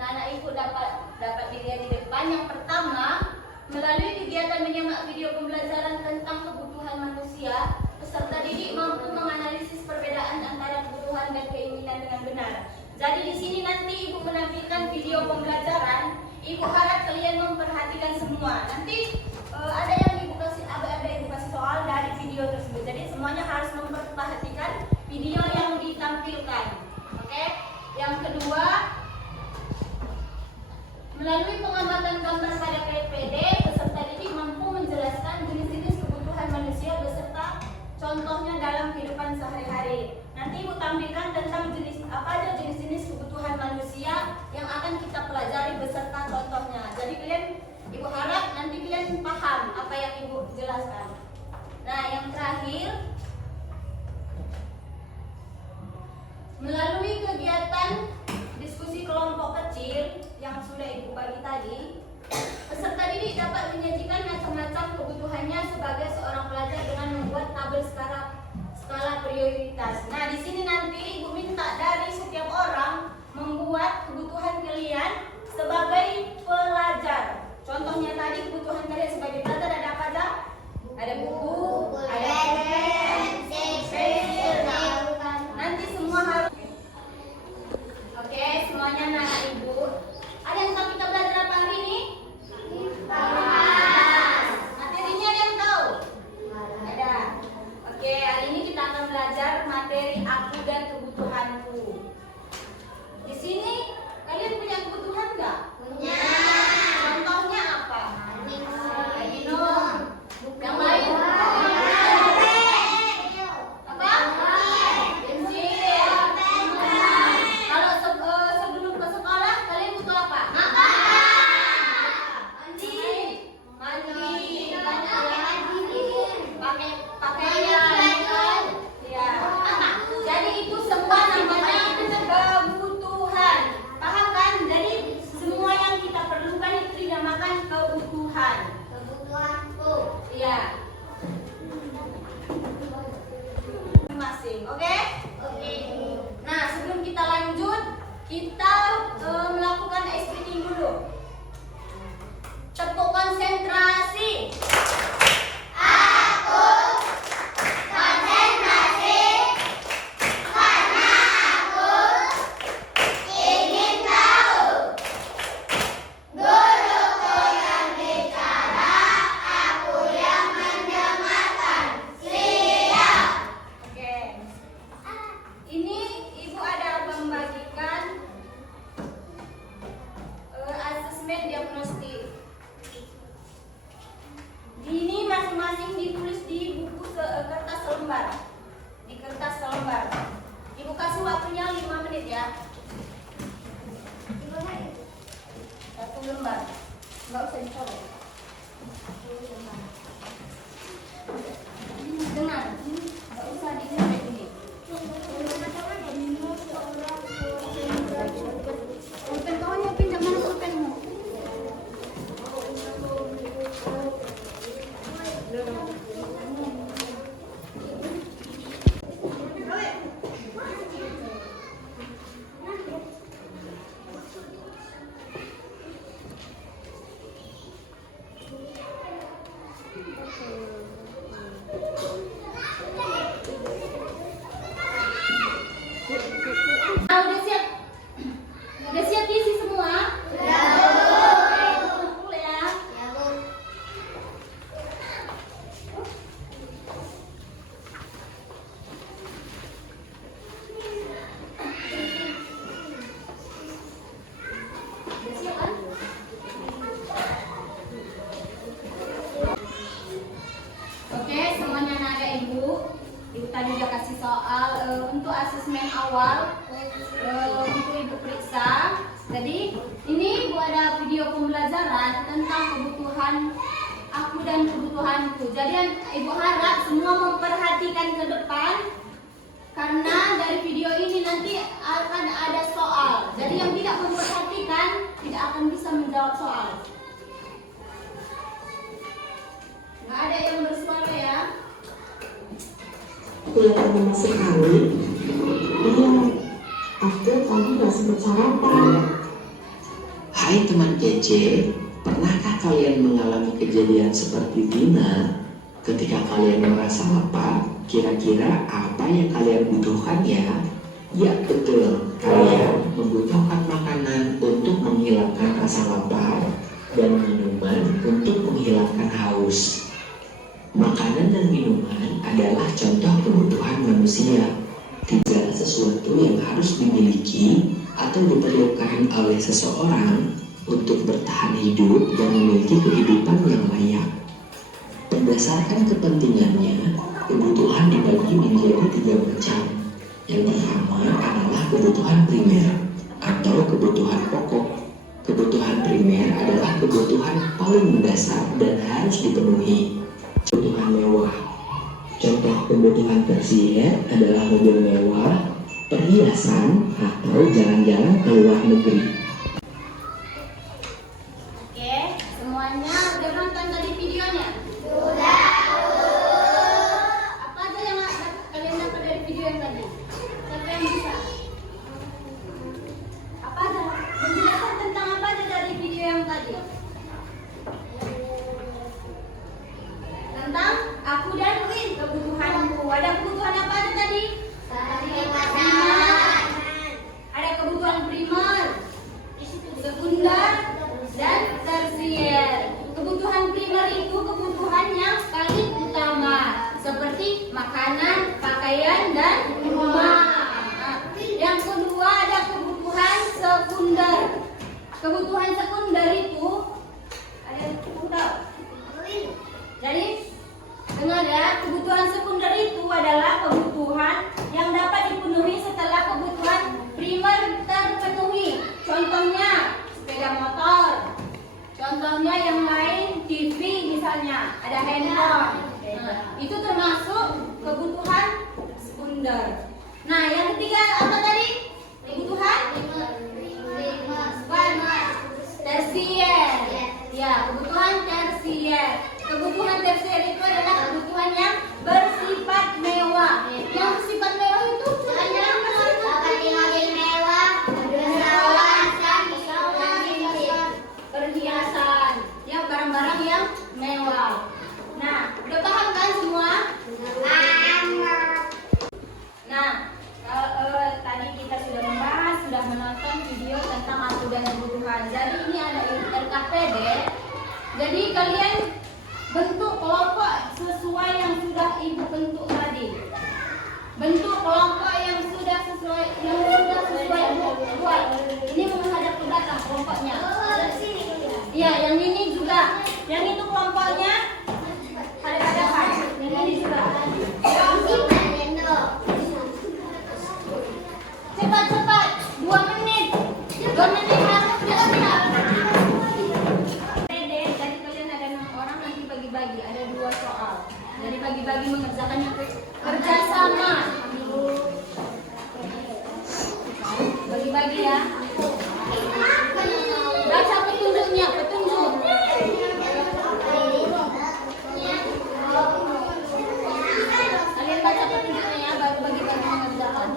anak-anak ibu dapat dilihat di depan. Yang pertama, melalui kegiatan menyimak video pembelajaran tentang kebutuhan manusia, peserta didik mampu menganalisis perbedaan antara kebutuhan dan keinginan dengan benar. Jadi di sini nanti ibu menampilkan video pembelajaran. Ibu harap kalian memperhatikan semua. Nanti ada yang ibu kasih soal dari video tersebut. Jadi semuanya harus memperhatikan video yang ditampilkan. Oke? Yang kedua, melalui pengamatan gambar pada PPD, peserta didik mampu menjelaskan jenis-jenis kebutuhan manusia beserta contohnya dalam kehidupan sehari-hari. Nanti ibu tampilkan tentang apa aja jenis-jenis kebutuhan manusia yang akan kita pelajari beserta contohnya. Jadi ibu harap nanti kalian paham apa yang ibu jelaskan. Nah, yang terakhir, melalui kegiatan diskusi kelompok kecil yang sudah ibu bagi tadi, peserta didik dapat menyajikan macam-macam kebutuhannya sebagai seorang pelajar dengan membuat tabel skala prioritas. Nah, di sini nanti ibu minta dari setiap orang membuat kebutuhan kalian sebagai pelajar. Contohnya tadi kebutuhan kalian sebagai pelajar ada apa aja? Ada buku, ada pensil. Nanti semua harus. Oke, semuanya anak ibu. Ada yang tahu kita belajar apa hari ini? Materinya ada yang tahu? Ada. Oke, hari ini kita akan belajar materi aku dan kebutuhanku. Di sini kalian punya kebutuhan nggak? Punya. Contohnya apa? Minum. Yang lain? Apa? Pensil. Kalau sebelum ke sekolah kalian butuh apa? Mandi. Pakai pakaian. Ya. Jadi itu semua namanya kebutuhan. Paham kan? Jadi semua yang kita perlukan itu dinamakan kebutuhan. Kebutuhanku. Iya. Masing, oke? Oke. Nah, sebelum kita lanjut, kita melakukan ice breaking dulu. Tepuk konsentrasi. Aku konsentrasi karena aku ingin tahu. Guruku yang bicara, aku yang mendengarkan. Siap. Oke. Ini ibu ada membagikan asesmen diagnostik. Ini masing-masing ditulis di buku kertas selembar. Di kertas selembar. Ibu kasih waktunya 5 menit ya. 1 lembar. Enggak usah dicolok. Dengar. Enggak usah dicolok ini. Pulpen kawannya pinjam mana pulpenmu? Nah, udah siap? Udah siap diisi semua? Ya, Bu. Boleh ya? Ya, Bu. Udah siap kan? Oke, semuanya ada ibu. Ibu tadi udah kasih soal untuk asesmen awal untuk ibu periksa. Jadi ini ibu ada video pembelajaran tentang kebutuhan aku dan kebutuhanku. Jadi ibu harap semua memperhatikan ke depan karena dari video ini nanti akan ada soal. Jadi yang tidak memperhatikan tidak akan bisa menjawab soal. Nggak ada yang bersuara ya. Kelihatannya sekali. Iya, aku tadi nggak sempat sarapan. Hai teman kece, pernahkah kalian mengalami kejadian seperti Dina? Ketika kalian merasa lapar, kira-kira apa yang kalian butuhkan ya? Ya betul, kalian membutuhkan makanan untuk menghilangkan rasa lapar dan minuman untuk menghilangkan haus. Makanan dan minuman adalah contoh kebutuhan manusia. Tidak sesuatu yang harus dimiliki atau diperlukan oleh seseorang untuk bertahan hidup dan memiliki kehidupan yang layak. Berdasarkan kepentingannya, kebutuhan dibagi menjadi 3 macam. Yang pertama adalah kebutuhan primer atau kebutuhan pokok. Kebutuhan primer adalah kebutuhan paling mendasar dan harus dipenuhi. Kebutuhan mewah. Contoh kebutuhan tersier adalah mobil mewah, perhiasan, atau jalan-jalan ke luar negeri. Oke, semuanya udah nonton tadi videonya? Apa aja yang kalian dapat dari video yang tadi? Siapa yang bisa? Apa aja? Menjelaskan tentang apa aja dari video yang tadi? Tentang aku dan Win, kebutuhanku. Ada kebutuhan apa aja tadi? Primer. Ada kebutuhan primer, sekunder, dan tersier. Kebutuhan primer itu kebutuhan yang paling utama, seperti makanan, pakaian, dan rumah. Yang kedua ada kebutuhan sekunder. Kebutuhan sekunder itu ada yang tahu? Jadi dengar ya, kebutuhan sekunder itu adalah kebutuhan yang dapat dipenuhi setelah kebutuhan primer terpenuhi. Contohnya sepeda motor. Contohnya yang lain TV misalnya, ada handphone. Itu termasuk kebutuhan sekunder. Nah, yang ketiga apa tadi? Kebutuhan tersier. Ya, kebutuhan tersier. Kebutuhan tersier itu adalah kebutuhan yang bersifat mewah. Yang bersifat mewah itu perhiasan, ya barang-barang yang mewah. Nah, udah paham kan semua? Nah, tadi kita sudah membahas, sudah menonton video tentang aku dan kebutuhan. Jadi ini ada RKPD. Jadi kalian bentuk kelompok sesuai yang sudah ibu bentuk tadi. Bentuk kelompok yang sudah sesuai ibu buat. Ini menghadap ke belakang kelompoknya. Iya, yang ini juga. Yang itu kelompoknya hadap-hadapan. Yang ini juga. Cepat-cepat, 2 menit. 2 menit harus sudah siap. Jadi kalian ada 6 orang, nanti bagi-bagi. Ada 2 soal. Jadi bagi-bagi mengerjakannya kerjasama. Bagi-bagi ya. Baca petunjuknya, petunjuk. Kalian baca petunjuknya ya, baru bagi-bagi mengerjakan.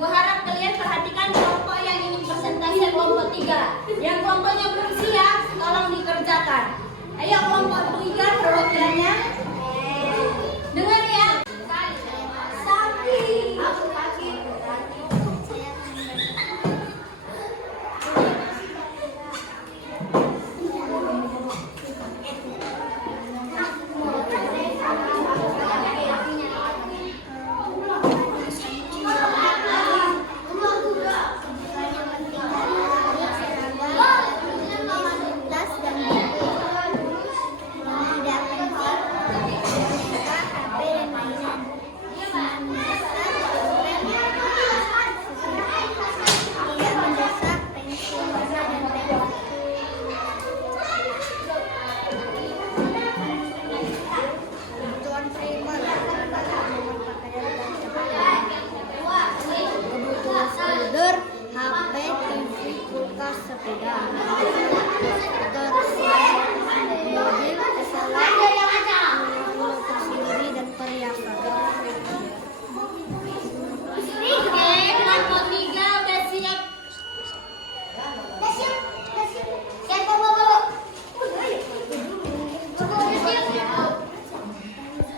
Ibu harap kalian perhatikan kelompok yang ingin presentasi kelompok 3. Yang kelompoknya belum siap, tolong dikerjakan. Ayo kelompok 3 perwakilannya. Dengar ya. Sakit. Aku sakit. HP, TV, kulkas, sepeda, mobil, pesawat, mobil tersendiri dan perhiasan. Oke, kelompok 3 udah siap. Udah siap. Siap, bawa.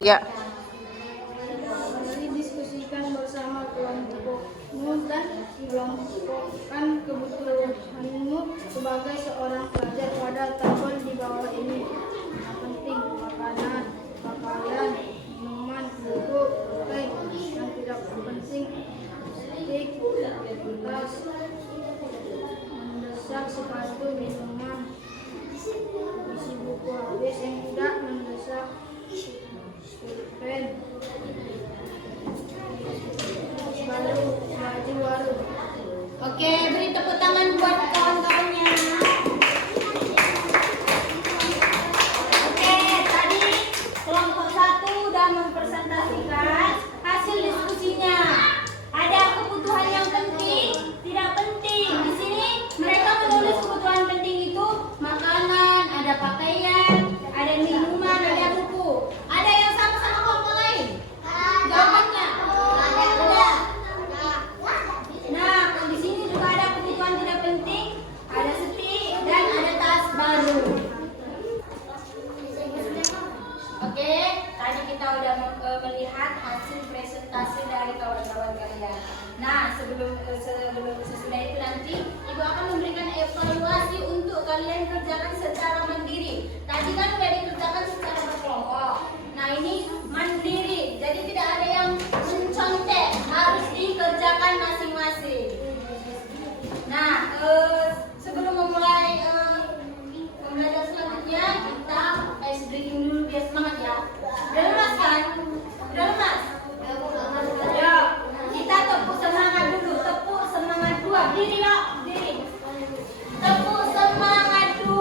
Ya. Didiskusikan bersama kelompokmu dan kelompokkan kebutuhanmu sebagai seorang pelajar pada tabel di bawah ini. Yang penting makanan, pakaian, minuman, buku, teh. Yang tidak penting stick, tas, mendesak, sepatu, minuman, isi buku habis. Yang tidak mendesak pen, baju baru. Oke, beri tepuk tangan buat kawan-kawannya. Oke, tadi kelompok 1 udah mempresentasikan hasil diskusinya. Ada kebutuhan yang penting, tidak penting. Di sini mereka menulis kebutuhan penting itu makanan, ada pakaian, ada minuman, ada buku. Ada yang sama sama kelompok lain? Jawabannya? Ada. Nah, di sini juga ada kebutuhan tidak penting, ada setik dan ada tas baru. Oke, tadi kita udah melihat hasil presentasi dari kawan-kawan kalian. Nah, sebelum sesudah itu nanti Ibu akan memberikan evaluasi untuk kalian kerjakan secara mandiri. Tadi kan udah dikerjakan secara berkelompok. Nah, ini mandiri, jadi tidak ada yang mencontek, harus dikerjakan masing-masing. Nah, sebelum memulai pembelajaran selanjutnya, kita ice breaking dulu biar semangat ya. Udah lemas kan? Udah lemas? Ayo, kita tepuk semangat dulu. Tepuk semangat 2. Diri ya, diri. Tepuk semangat 2.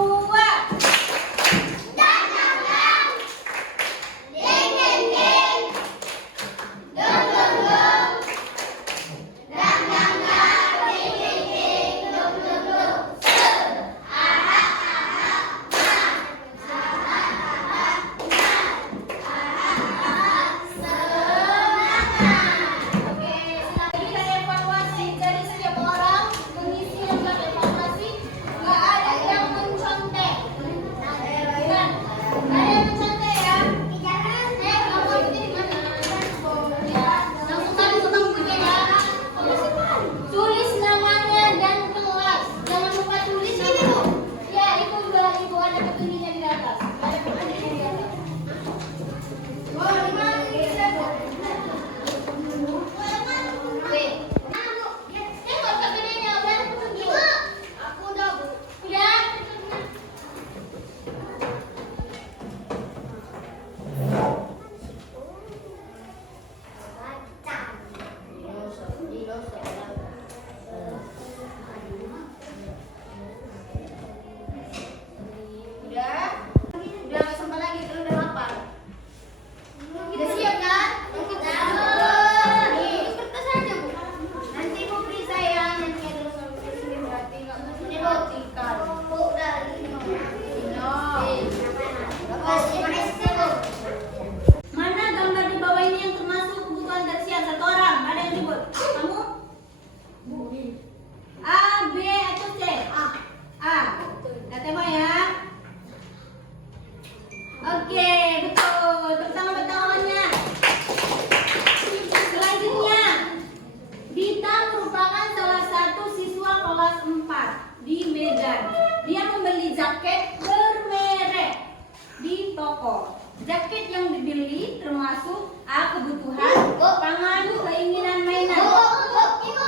pokok. Jaket yang dibeli termasuk A. Kebutuhan, pangan, keinginan mainan.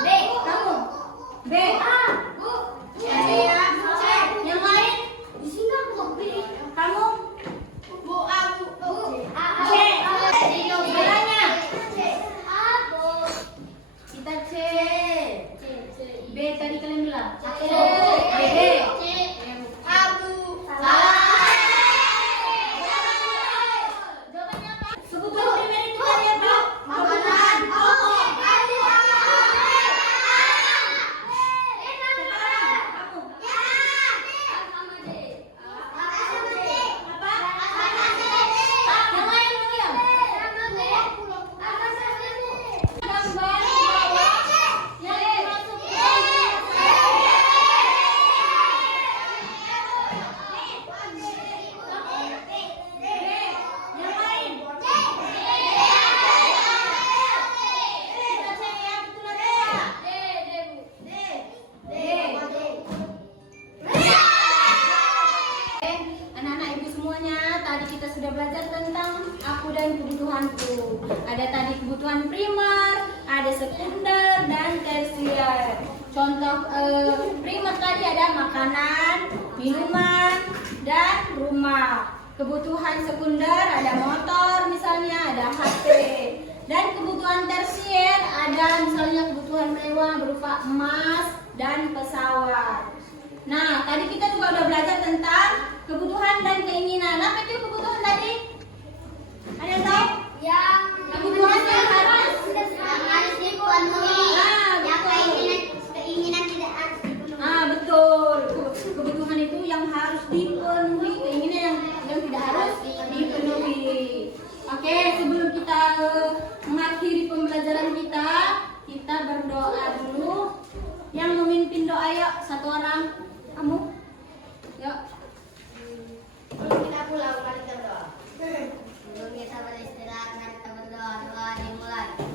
B. Kamu. B. C. Yang lain? Kamu? C. Segalanya. Kita C. B tadi kalian bilang. B. Jawabannya apa? Kebutuhan primer itu tadi apa? Makanan, pokok. Sekarang kamu. Apa? Yang lain William. Gambar bawah yang dimasukkan. Yang lain. Kita cek ya, betul anak-anak ibu semuanya, tadi kita sudah belajar tentang aku dan kebutuhanku. Ada tadi kebutuhan primer, ada sekunder dan tersier. Contoh primer tadi ada makanan, minuman, dan rumah. Kebutuhan sekunder ada motor misalnya, ada HP. Dan kebutuhan tersier ada misalnya kebutuhan mewah berupa emas dan pesawat. Nah, tadi kita juga udah belajar tentang kebutuhan dan keinginan. Apa itu kebutuhan tadi? Ada yang tahu? Kebutuhan yang harus betul. Kebutuhan itu yang harus dipenuhi, keinginan yang tidak harus dipenuhi. Oke, sebelum kita mengakhiri pembelajaran kita berdoa dulu. Yang memimpin doa yuk, satu orang. Kamu? Yuk. Kita pulang, mari kita berdoa. Sebelum kita beristirahat, mari kita berdoa. Doa dimulai.